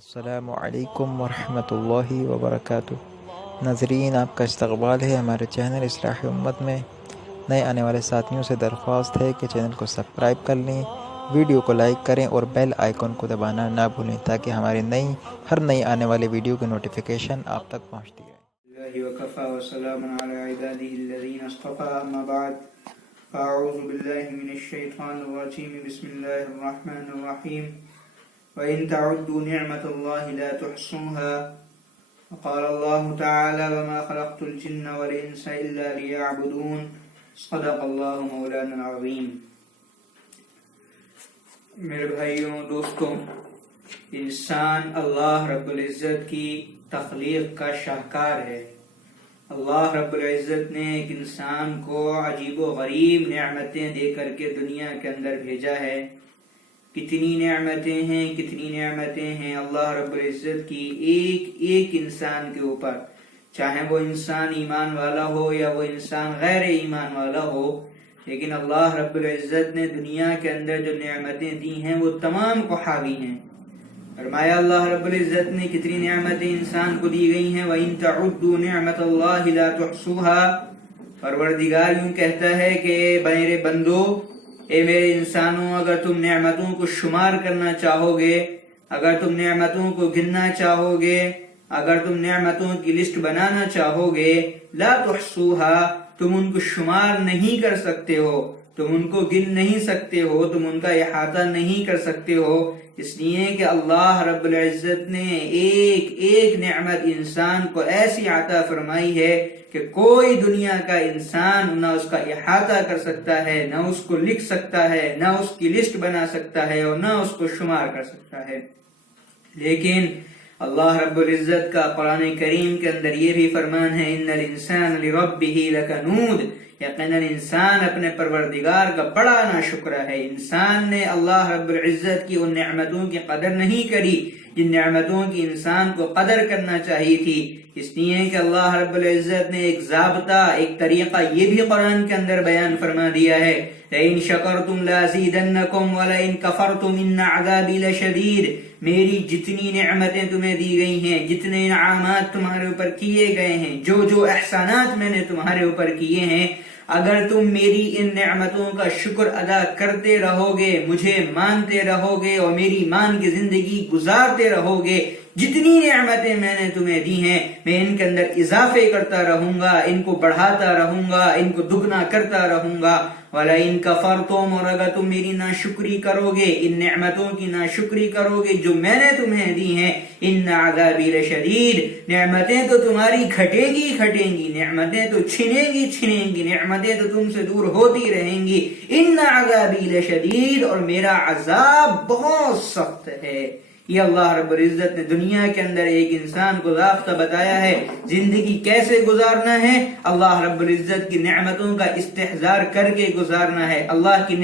السلام علیکم ورحمۃ اللہ وبرکاتہ۔ ناظرین، آپ کا استقبال ہے ہمارے چینل اصلاح امت میں۔ نئے آنے والے ساتھیوں سے درخواست ہے کہ چینل کو سبسکرائب کر لیں، ویڈیو کو لائک کریں اور بیل آئیکن کو دبانا نہ بھولیں تاکہ ہماری ہر نئی آنے والے ویڈیو کی نوٹیفیکیشن آپ تک پہنچتی رہے۔ اللہ وکفا وسلام علی عباده الذین اصطفى اما بعد فاعوذ باللہ من الشیطان الرجیم بسم اللہ الرحمن الرحیم وَإِن تَعُدُّوا نِعْمَةَ اللَّهِ لَا تُحْصُوهَا وقال اللہ تعالی وما خلقت الجن والانس الا ليعبدون صدق اللہ مولانا العظیم۔ میرے بھائیوں دوستوں، انسان اللہ رب العزت کی تخلیق کا شاہکار ہے۔ اللہ رب العزت نے ایک انسان کو عجیب و غریب نعمتیں دے کر کے دنیا کے اندر بھیجا ہے۔ کتنی نعمتیں ہیں اللہ رب العزت کی ایک انسان کے اوپر، چاہے وہ انسان ایمان والا ہو یا وہ انسان غیر ایمان والا ہو، لیکن اللہ رب العزت نے دنیا کے اندر جو نعمتیں دی ہیں وہ تمام کو حاوی ہیں۔ فرمایا اللہ رب العزت نے کتنی نعمتیں انسان کو دی گئی ہیں، وَإِن تَعُدُّوا نِعْمَةَ اللَّهِ لَا تُحْصُوهَا۔ پروردگار یوں کہتا ہے کہ میرے بندو، اے میرے انسانوں، اگر تم نعمتوں کو شمار کرنا چاہو گے، اگر تم نعمتوں کو گننا چاہو گے، اگر تم نعمتوں کی لسٹ بنانا چاہو گے، لا تحصوها، تم ان کو شمار نہیں کر سکتے ہو، تم ان کو گن نہیں سکتے ہو، تم ان کا احاطہ نہیں کر سکتے ہو، اس لیے کہ اللہ رب العزت نے ایک نعمت انسان کو ایسی عطا فرمائی ہے کہ کوئی دنیا کا انسان نہ اس کا احاطہ کر سکتا ہے، نہ اس کو لکھ سکتا ہے، نہ اس کی لسٹ بنا سکتا ہے اور نہ اس کو شمار کر سکتا ہے۔ لیکن اللہ رب العزت کا قرآن کریم کے اندر یہ بھی فرمان ہے، ان الانسان لربہ لکنود، یقیناً انسان اپنے پروردگار کا بڑا ناشکر ہے۔ انسان نے اللہ رب العزت کی ان نعمتوں کی قدر نہیں کری جن نعمتوں کی انسان کو قدر کرنا چاہیے تھی، اس لیے کہ اللہ رب العزت نے ایک ضابطہ، ایک طریقہ یہ بھی قرآن کے اندر بیان فرما دیا ہے، لَإِن شَكَرْتُمْ لَأَزِيدَنَّكُمْ وَلَإِن كَفَرْتُمْ إِنَّ عَذَابِي لَشَدِيدٌ۔ میری جتنی نعمتیں تمہیں دی گئی ہیں، جتنے انعامات تمہارے اوپر کیے گئے ہیں، جو احسانات میں نے تمہارے اوپر کیے ہیں، اگر تم میری ان نعمتوں کا شکر ادا کرتے رہو گے، مجھے مانتے رہو گے اور میری مان کی زندگی گزارتے رہو گے، جتنی نعمتیں میں نے تمہیں دی ہیں میں ان کے اندر اضافے کرتا رہوں گا، ان کو بڑھاتا رہوں گا، ان کو دگنا کرتا رہوں گا۔ وَلَئِن كَفَرْتُمْ، اور اگر تم میری ناشکری کرو گے، ان نعمتوں کی ناشکری کرو گے جو میں نے تمہیں دی ہیں، إِنَّ عَذَابِي لَشَدِيدٌ، نعمتیں تو تمہاری کھٹیں گی، نعمتیں تو چھنیں گی، نعمتیں تو تم سے دور ہوتی رہیں گی۔ إِنَّ عَذَابِي لَشَدِيدٌ، اور میرا عذاب بہت سخت ہے۔ یہ اللہ رب العزت نے دنیا کے اندر ایک انسان کو ضابطہ بتایا ہے، زندگی کیسے گزارنا ہے، اللہ رب العزت کی نعمتوں کا استحضار کر کے گزارنا ہے، اللہ کی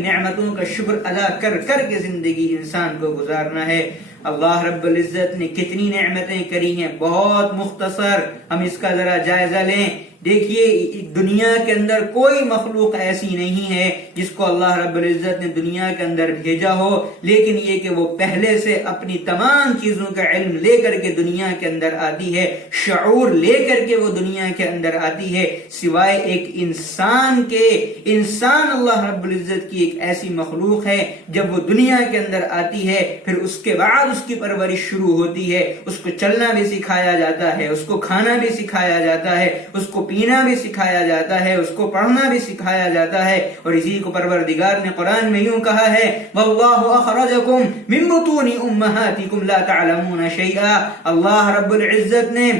نعمتوں کا شکر ادا کر کے زندگی انسان کو گزارنا ہے۔ اللہ رب العزت نے کتنی نعمتیں کری ہیں، بہت مختصر ہم اس کا ذرا جائزہ لیں۔ دیکھیے، دنیا کے اندر کوئی مخلوق ایسی نہیں ہے جس کو اللہ رب العزت نے دنیا کے اندر بھیجا ہو، لیکن یہ کہ وہ پہلے سے اپنی تمام چیزوں کا علم لے کر کے دنیا کے اندر آتی ہے، شعور لے کر کے وہ دنیا کے اندر آتی ہے، سوائے ایک انسان کے۔ انسان اللہ رب العزت کی ایک ایسی مخلوق ہے، جب وہ دنیا کے اندر آتی ہے پھر اس کے بعد اس کی پرورش شروع ہوتی ہے، اس کو چلنا بھی سکھایا جاتا ہے، اس کو کھانا بھی سکھایا جاتا ہے، اس کو پینا بھی سکھایا جاتا ہے، اس کو پڑھنا بھی سکھایا جاتا ہے، اور اسی کو پروردگار نے قرآن میں یوں کہا ہے، وَاللَّهُ أَخْرَجَكُم مِّن بُطُونِ أُمَّهَاتِكُمْ لَا تَعْلَمُونَ شَيْئًا۔ اللہ رب العزت نے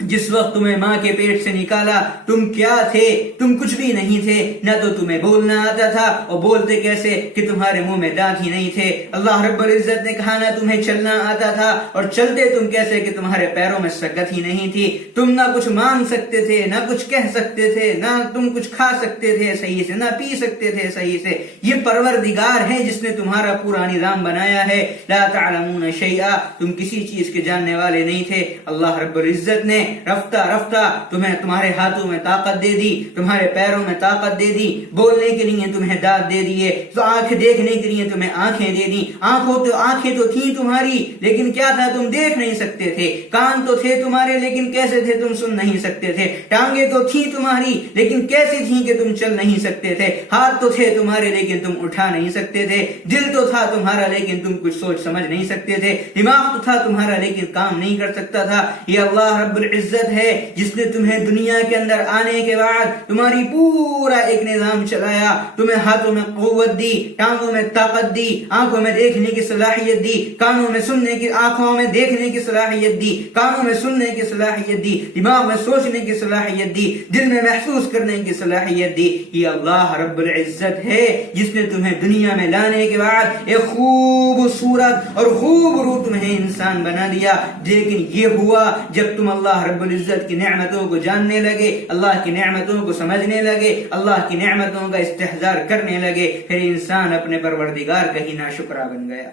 جس وقت تمہیں ماں کے پیٹ سے نکالا، تم کیا تھے؟ تم کچھ بھی نہیں تھے، نہ تو تمہیں بولنا آتا تھا، اور بولتے کیسے کہ تمہارے منہ میں دانت ہی نہیں تھے۔ اللہ رب العزت نے کہا نہ تمہیں چلنا آتا تھا، اور چلتے تم کیسے کہ تمہارے پیروں میں سکت ہی نہیں تھی، تم نہ کچھ مانگ سکتے تھے، نہ کچھ کہہ سکتے تھے، نہ تم کچھ کھا سکتے تھے صحیح سے، نہ پی سکتے تھے صحیح سے۔ یہ پروردگار ہے جس نے تمہارا پورا نظام بنایا ہے۔ لا تعلمون شیئا، تم کسی چیز کے جاننے والے نہیں تھے۔ اللہ رب العزت نے رفتہ رفتہ تمہیں تمہارے ہاتھوں میں طاقت دے دی، تمہارے پیروں میں طاقت دے دی، بولنے کے لیے تمہیں دانت دے دیے، تو آنکھ دیکھنے کے لیے تمہیں آنکھیں دے دی۔ آنکھیں تو تھیں تمہاری لیکن کیا تھا، تم دیکھ نہیں سکتے تھے۔ کان تو تھے تمہارے لیکن کیسے تھے، تم سن نہیں سکتے تھے۔ ٹانگیں تو تھیں تمہاری لیکن کیسی تھیں کہ تم چل نہیں سکتے تھے۔ ہاتھ تو تھے تمہارے لیکن تم اٹھا نہیں سکتے تھے۔ دل تو تھا تمہارا لیکن تم کچھ سوچ سمجھ نہیں سکتے تھے۔ دماغ تو تھا تمہارا لیکن کام نہیں کر سکتا تھا۔ یہ اللہ رب العزت ہے جس نے تمہیں دنیا کے اندر آنے کے بعد تمہاری پورا ایک نظام چلایا، تمہیں ہاتھوں میں قوت دی، ٹانگوں میں طاقت دی، آنکھوں میں دیکھنے کی صلاحیت دی، کانوں میں سننے کی، آنکھوں میں دیکھنے کی صلاحیت دی، کانوں میں سننے کی صلاحیت دی، دماغ میں سوچنے کی صلاحیت دی، دل میں محسوس کرنے کی صلاحیت دی۔ یہ اللہ رب العزت ہے جس نے تمہیں دنیا میں لانے کے بعد ایک خوبصورت اور خوبرو تمہیں انسان بنا دیا۔ لیکن یہ ہوا جب تم اللہ رب العزت کی نعمتوں کو جاننے لگے، اللہ کی نعمتوں کو سمجھنے لگے، اللہ کی نعمتوں کا استحضار کرنے لگے، پھر انسان اپنے پروردگار کا ہی ناشکرا بن گیا۔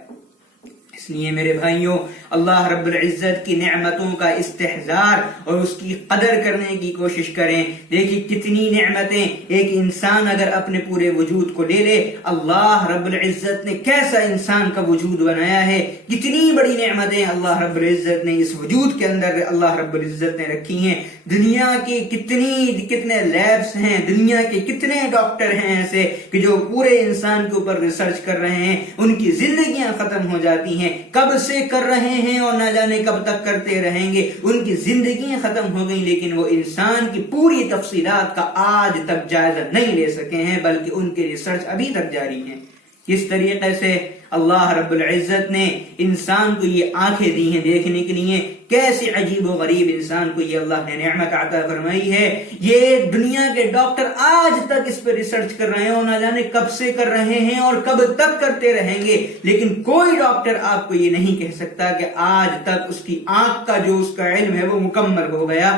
اس لیے میرے بھائیوں، اللہ رب العزت کی نعمتوں کا استحضار اور اس کی قدر کرنے کی کوشش کریں۔ دیکھیں کتنی نعمتیں ایک انسان اگر اپنے پورے وجود کو لے لے، اللہ رب العزت نے کیسا انسان کا وجود بنایا ہے، کتنی بڑی نعمتیں اللہ رب العزت نے اس وجود کے اندر اللہ رب العزت نے رکھی ہیں۔ دنیا کے کتنے لیبس ہیں، دنیا کے کتنے ڈاکٹر ہیں ایسے کہ جو پورے انسان کے اوپر ریسرچ کر رہے ہیں، ان کی زندگیاں ختم ہو جاتی ہیں، کب سے کر رہے ہیں اور نہ جانے کب تک کرتے رہیں گے، ان کی زندگیاں ختم ہو گئی، لیکن وہ انسان کی پوری تفصیلات کا آج تک جائزہ نہیں لے سکے ہیں، بلکہ ان کے ریسرچ ابھی تک جاری ہیں۔ کس طریقے سے اللہ رب العزت نے انسان کو یہ آنکھیں دی ہیں دیکھنے کے لیے، کیسے عجیب و غریب انسان کو یہ اللہ نے نعمت عطا فرمائی ہے۔ یہ دنیا کے ڈاکٹر آج تک اس پہ ریسرچ کر رہے ہیں اور نہ جانے کب سے کر رہے ہیں اور کب تک کرتے رہیں گے، لیکن کوئی ڈاکٹر آپ کو یہ نہیں کہہ سکتا کہ آج تک اس کی آنکھ کا جو اس کا علم ہے وہ مکمل ہو گیا،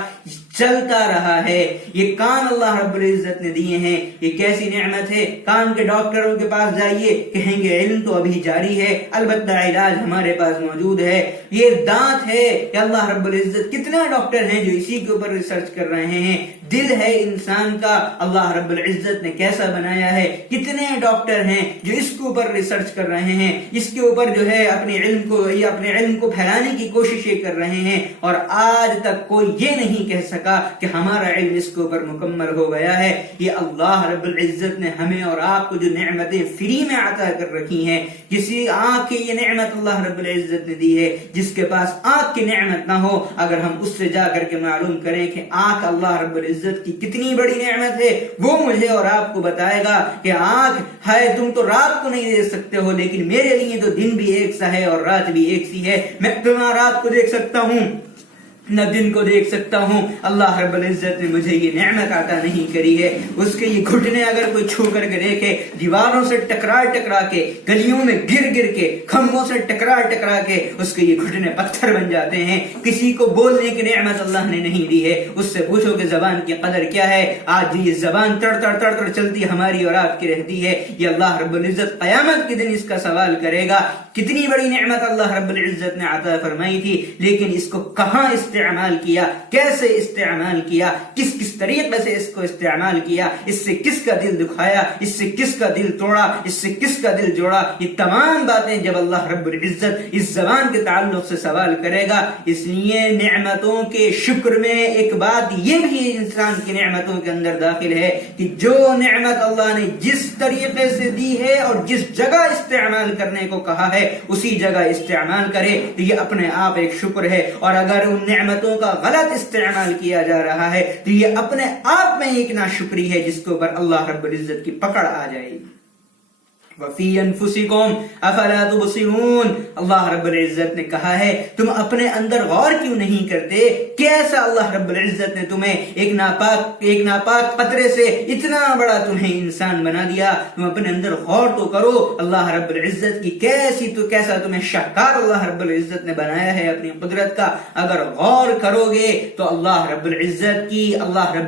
چلتا رہا ہے۔ یہ کان اللہ رب العزت نے دیے ہیں، یہ کیسی نعمت ہے۔ کان کے ڈاکٹروں کے پاس جائیے، کہیں گے علم تو ابھی جاری ہے، البتہ علاج ہمارے پاس موجود ہے۔ یہ دانت ہے کہ اللہ رب العزت کتنے ڈاکٹر ہیں جو اسی کے اوپر ریسرچ کر رہے ہیں۔ دل ہے انسان کا، اللہ رب العزت نے کیسا بنایا ہے، کتنے ڈاکٹر ہیں جو اس کے اوپر ریسرچ کر رہے ہیں، اس کے اوپر جو ہے اپنے علم کو پھیلانے کی کوششیں کر رہے ہیں، اور آج تک کوئی یہ نہیں کہہ سکا کہ ہمارا علم اس کے اوپر مکمل ہو گیا ہے۔ یہ اللہ رب العزت نے ہمیں اور آپ کو جو نعمتیں فری میں عطا کر رکھی ہیں، کسی آنکھ کی یہ نعمت اللہ رب العزت نے دی ہے، جس کے پاس آنکھ کی نعمت نہ ہو، اگر ہم اس سے جا کر کے معلوم کریں کہ آنکھ اللہ رب العزت کی کتنی بڑی نعمت ہے، وہ مجھے اور آپ کو بتائے گا کہ آنکھ ہے، تم تو رات کو نہیں دیکھ سکتے ہو، لیکن میرے لیے تو دن بھی ایک سا ہے اور رات بھی ایک سی ہے۔ میں تمہاں رات کو دیکھ سکتا ہوں، نہ دن کو دیکھ سکتا ہوں۔ اللہ رب العزت نے مجھے یہ نعمت عطا نہیں کری ہے۔ اس کے یہ گھٹنے اگر کوئی چھو کر کے دیکھے، دیواروں سے ٹکرا کے، گلیوں میں گر کے، کھمبوں سے ٹکرا کے اس کے یہ گھٹنے پتھر بن جاتے ہیں۔ کسی کو بولنے کی نعمت اللہ نے نہیں دی ہے، اس سے پوچھو کہ زبان کی قدر کیا ہے۔ آج یہ زبان تڑ تڑ چلتی ہماری اور آپ کی رہتی ہے، یہ اللہ رب العزت قیامت کے دن اس کا سوال کرے گا۔ کتنی بڑی نعمت اللہ رب العزت نے عطا فرمائی تھی، لیکن اس کو کہاں استعمال کیا، کیسے استعمال کیا، کس طریقے سے اس کو استعمال کیا، اس سے کس کا دل دکھایا، اس سے کس کا دل توڑا، اس سے کس کا دل جوڑا، یہ تمام باتیں جب اللہ رب العزت اس زبان کے تعلق سے سوال کرے گا۔ اس لیے نعمتوں کے شکر میں ایک بات یہ بھی انسان کی نعمتوں کے اندر داخل ہے کہ جو نعمت اللہ نے جس طریقے سے دی ہے اور جس جگہ استعمال کرنے کو کہا ہے اسی جگہ استعمال کرے، تو یہ اپنے آپ ایک شکر ہے۔ اور اگر ان نعمتوں کا غلط استعمال کیا جا رہا ہے تو یہ اپنے آپ میں ایک ناشکری ہے جس کے اوپر اللہ رب العزت کی پکڑ آ جائے گی۔ وَفِي أَنفُسِكُمْ أَفَلَا تُبْصِرُونَ، اللہ رب العزت نے کہا ہے تم اپنے اندر غور کیوں نہیں کرتے؟ کیسا اللہ رب العزت نے تمہیں ایک ناپاک قطرے سے اتنا بڑا تمہیں انسان بنا دیا، تم اپنے اندر غور تو کرو اللہ رب العزت کی کیسا تمہیں شاہکار اللہ رب العزت نے بنایا ہے اپنی قدرت کا۔ اگر غور کرو گے تو اللہ رب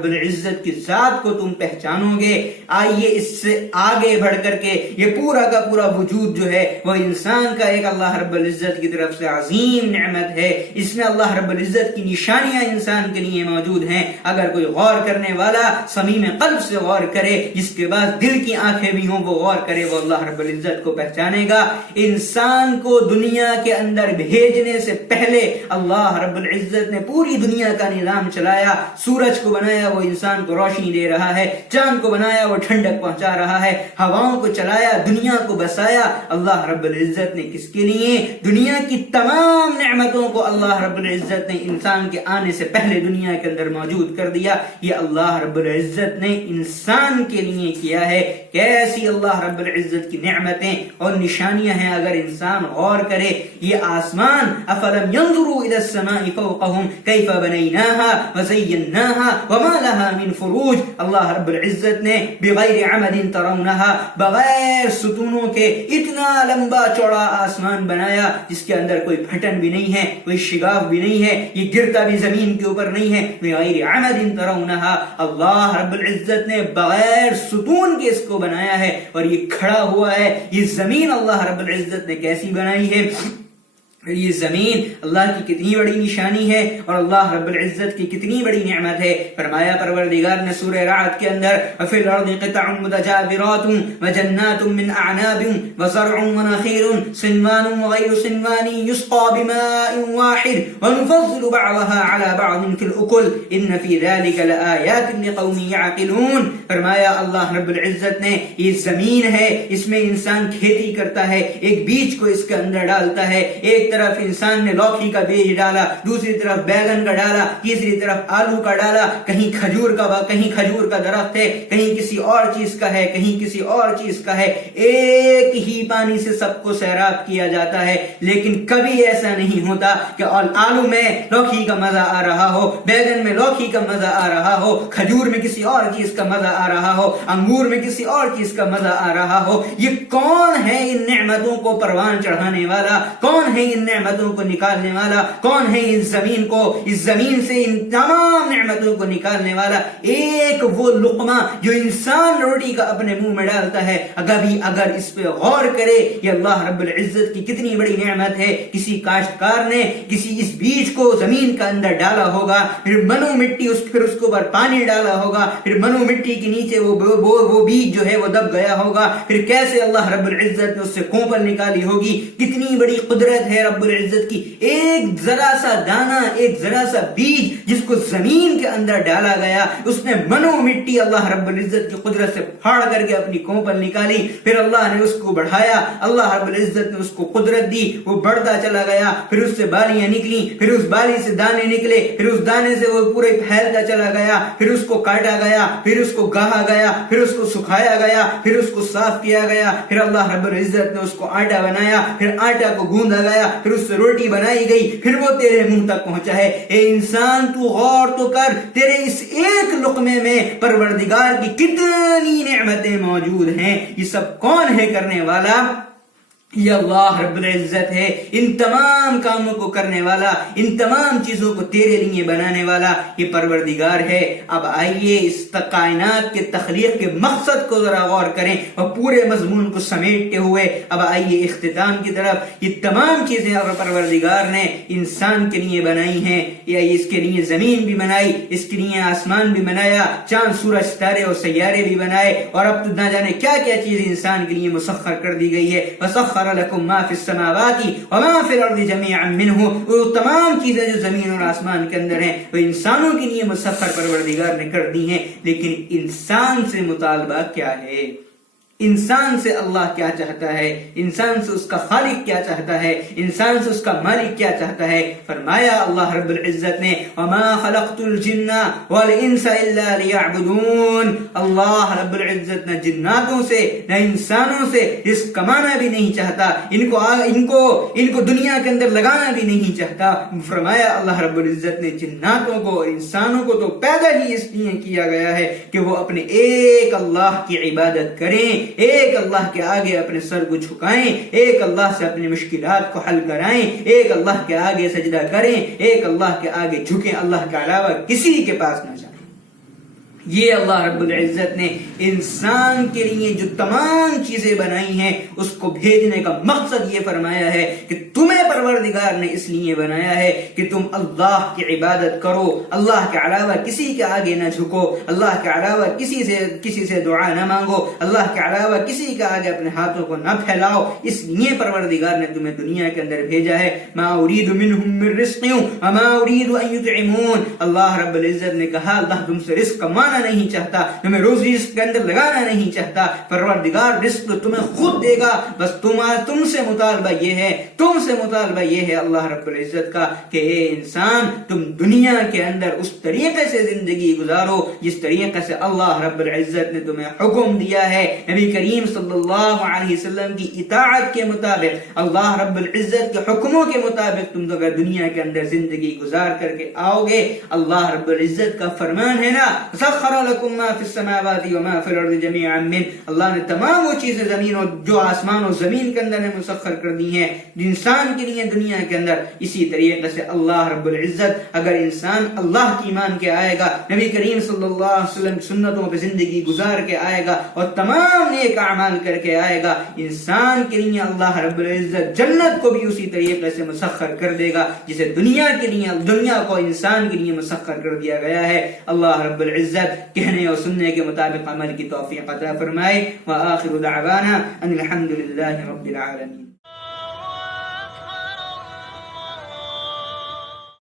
العزت کی ذات کو تم پہچانو گے۔ آئیے اس سے آگے بڑھ کر کے یہ پورا کا پورا وجود جو ہے وہ انسان کا ایک اللہ رب العزت کی طرف سے عظیم نعمت ہے. اس میں اللہ رب العزت کی نشانیاں انسان کے لیے موجود ہیں. اگر کوئی غور کرنے والا صمیم قلب سے غور کرے، جس کے بعد دل کی آنکھیں بھی ہوں، وہ غور کرے، وہ اللہ رب العزت کو پہچانے گا. انسان کو دنیا کے اندر بھیجنے سے پہلے اللہ رب العزت نے پوری دنیا کا نظام چلایا. سورج کو بنایا، وہ انسان کو روشنی دے رہا ہے. چاند کو بنایا، وہ ٹھنڈک پہنچا رہا ہے. ہواؤں کو چلایا، دنیا کو بسایا. اللہ رب العزت نے کس کے لیے؟ دنیا کی تمام نعمتوں کو اللہ رب العزت نے انسان کے آنے سے پہلے دنیا کے اندر موجود کر دیا. یہ اللہ رب العزت نے انسان کے لیے کیا ہے. کیسی اللہ رب العزت کی نعمتیں اور نشانیاں ہیں اگر انسان غور کرے. یہ آسمان، افلم ينظروا الى السماء فوقهم كيف بنيناها وزيناها وما لها من فروج. اللہ رب العزت نے بغیر عمد ترونها، بغیر ستونوں کے اتنا لمبا چوڑا آسمان بنایا جس کے اندر کوئی پھٹن بھی نہیں ہے، کوئی شگاف بھی نہیں ہے، یہ گرتا بھی زمین کے اوپر نہیں ہے. بغیر عمد ترونها، اللہ رب العزت نے بغیر ستون کے اس کو بنایا ہے اور یہ کھڑا ہوا ہے. یہ زمین اللہ رب العزت نے کیسی بنائی ہے؟ یہ زمین اللہ کی کتنی بڑی نشانی ہے اور اللہ رب العزت کی کتنی بڑی نعمت ہے. فرمایا پروردگار نے سورہ رعد کے اندر وَفِي الْأَرْضِ قِطَعٌ مُتَجَاوِرَاتٌ وَجَنَّاتٌ مِّنْ أَعْنَابٍ وَزَرْعٌ وَنَخِيلٌ صِنْوَانٌ وَغَيْرُ صِنْوَانٍ يُسْقَىٰ بِمَاءٍ وَاحِدٍ وَنُفَضِّلُ بَعْضَهَا عَلَىٰ بَعْضٍ فِي الْأُكُلِ إِنَّ فِي ذَلِكَ لَآيَاتٍ لِقَوْمٍ يَعْقِلُونَ. فرمایا اللہ رب العزت نے یہ زمین ہے، اس میں انسان کھیتی کرتا ہے، ایک بیج کو اس کے اندر ڈالتا ہے. ایک طرف انسان نے لوکی کا بیج ڈالا، دوسری طرف بیگن کا ڈالا، تیسری طرف آلو کا ڈالا. کہیں کھجور کا درخت ہے، کہیں کسی اور چیز کا ہے، کہیں کسی اور چیز کا ہے. ایک ہی پانی سے سب کو سیراب کیا جاتا ہے. لیکن کبھی ایسا نہیں ہوتا کہ آلو میں لوکی کا مزہ آ رہا ہو، بیگن میں لوکی کا مزہ آ رہا ہو، کھجور میں کسی اور چیز کا مزہ آ رہا ہو، انگور میں کسی اور چیز کا مزہ آ رہا ہو. یہ کون ہے ان نعمتوں کو پروان چڑھانے والا؟ کون ہے ان نعمتوں کو نکالنے والا؟ کون ہے اس زمین سے ان تمام نعمتوں کو نکالنے والا؟ ایک وہ لقمہ جو انسان روٹی کا اپنے منہ میں ڈالتا ہے، اگر اس پہ غور کرے یہ اللہ رب العزت کی کتنی بڑی نعمت ہے. کسی کاشتکار نے کسی اس بیج کو زمین کا اندر ڈالا ہوگا، پھر منو مٹی پھر اس کے اوپر پانی ڈالا ہوگا، پھر منو مٹی کے نیچے وہ بیج جو ہے وہ دب گیا ہوگا. پھر کیسے اللہ رب العزت نے اس سے کوپل نکالی ہوگی. کتنی بڑی قدرت ہے رب العزت کی. ایک ذرا سا دانا، ایک ذرا سا بیج جس کو زمین کے اندر ڈالا گیا، اس نے منو مٹی اللہ رب العزت کی قدرت سے پھاڑ کر کے اپنی کوپل نکالی. پھر اللہ نے اس کو بڑھایا، اللہ رب العزت نے اس کو قدرت دی، وہ بڑھتا چلا گیا. پھر اس سے بالیاں نکلی، پھر اس بالی سے دانے نکلے، پھر اس دانے سے وہ پورے پھیلتا چلا گیا. پھر اس کو کاٹا گیا، پھر اس کو گاہا گیا، پھر اس کو سکھایا گیا، پھر اس کو صاف کیا گیا. پھر اللہ رب العزت نے اس کو آٹا بنایا، پھر آٹا کو گوندا گیا، پھر اس سے روٹی بنائی گئی، پھر وہ تیرے منہ تک پہنچا ہے. اے انسان تو غور تو کر، تیرے اس ایک لقمے میں پروردگار کی کتنی نعمتیں موجود ہیں. یہ سب کون ہے کرنے والا؟ یہ اللہ رب العزت ہے، ان تمام کاموں کو کرنے والا، ان تمام چیزوں کو تیرے لیے بنانے والا یہ پروردگار ہے. اب آئیے اس کائنات کے تخلیق کے مقصد کو ذرا غور کریں اور پورے مضمون کو سمیٹتے ہوئے اب آئیے اختتام کی طرف. یہ تمام چیزیں اور پروردگار نے انسان کے لیے بنائی ہیں. یا اس کے لیے زمین بھی بنائی، اس کے لیے آسمان بھی بنایا، چاند سورج ستارے اور سیارے بھی بنائے، اور اب تو نہ جانے کیا کیا چیز انسان کے لیے مسخر کر دی گئی ہے. وسخر لکم ما فی السماوات وما فی الارض جميعا منہ. وہ تمام چیزیں جو زمین اور آسمان کے اندر ہیں وہ انسانوں کے لیے مسخر پروردگار نے کر دی ہیں. لیکن انسان سے مطالبہ کیا ہے؟ انسان سے اللہ کیا چاہتا ہے؟ انسان سے اس کا خالق کیا چاہتا ہے؟ انسان سے اس کا مالک کیا چاہتا ہے؟ فرمایا اللہ رب العزت نے وَمَا خَلَقْتُ الْجِنَّ وَالْإِنسَ إِلَّا لِيَعْبُدُونَ. اللہ رب العزت نہ جناتوں سے نہ انسانوں سے رزق کمانا بھی نہیں چاہتا، ان کو دنیا کے اندر لگانا بھی نہیں چاہتا. فرمایا اللہ رب العزت نے جناتوں کو اور انسانوں کو تو پیدا ہی اس لیے کیا گیا ہے کہ وہ اپنے ایک اللہ کی عبادت کریں، ایک اللہ کے آگے اپنے سر کو جھکائیں، ایک اللہ سے اپنی مشکلات کو حل کرائیں، ایک اللہ کے آگے سجدہ کریں، ایک اللہ کے آگے جھکیں، اللہ کے علاوہ کسی کے پاس نہ جائیں. یہ اللہ رب العزت نے انسان کے لیے جو تمام چیزیں بنائی ہیں اس کو بھیجنے کا مقصد یہ فرمایا ہے کہ تمہیں پروردگار نے اس لیے بنایا ہے کہ تم اللہ کی عبادت کرو، اللہ کے علاوہ کسی کے آگے نہ جھکو، اللہ کے علاوہ کسی سے دعا نہ مانگو، اللہ کے علاوہ کسی کے آگے اپنے ہاتھوں کو نہ پھیلاؤ۔ اس لیے پروردگار نے تمہیں دنیا کے اندر بھیجا ہے۔ ما اريد منهم من رزق وما اريد ان يطعمون، اللہ رب العزت نے کہا اللہ تم سے رزق کمانا نہیں چاہتا، تمہیں روزی رزق کے اندر لگانا نہیں چاہتا، پروردگار رزق تمہیں خود دے گا، بس تم سے مطالبہ یہ ہے اللہ رب العزت کا کہ اے انسان تم دنیا کے اندر اس طریقے سے زندگی گزارو جس طریقے سے اللہ رب العزت نے تمہیں حکم دیا ہے۔ نبی کریم صلی اللہ علیہ وسلم کی اطاعت کے مطابق، اللہ رب العزت کے حکموں کے مطابق تم اگر دنیا کے اندر زندگی گزار کر کے آؤ گے، اللہ رب العزت کا فرمان ہے نا سخر لکم ما فی السماوات وما فی الارض جميعا من، اللہ نے تمام وہ چیزیں زمین اور جو آسمان اور زمین کے اندر مسخر کر دی ہیں انسان کے لیے دنیا کے اندر۔ اسی طریقے سے اللہ رب العزت اگر انسان اللہ کی مان کے آئے گا، نبی کریم صلی اللہ علیہ وسلم سنتوں پہ زندگی گزار کے آئے گا اور تمام نیک اعمال کر کے آئے گا، انسان کے لیے اللہ رب العزت جنت کو بھی اسی طریقے سے مسخر کر دے گا جسے دنیا کو انسان کے لیے مسخر کر دیا گیا ہے۔ اللہ رب العزت کہنے اور سننے کے مطابق عمل کی توفیق عطا فرمائے۔ وآخر دعوانا ان الحمد للہ رب العالمین۔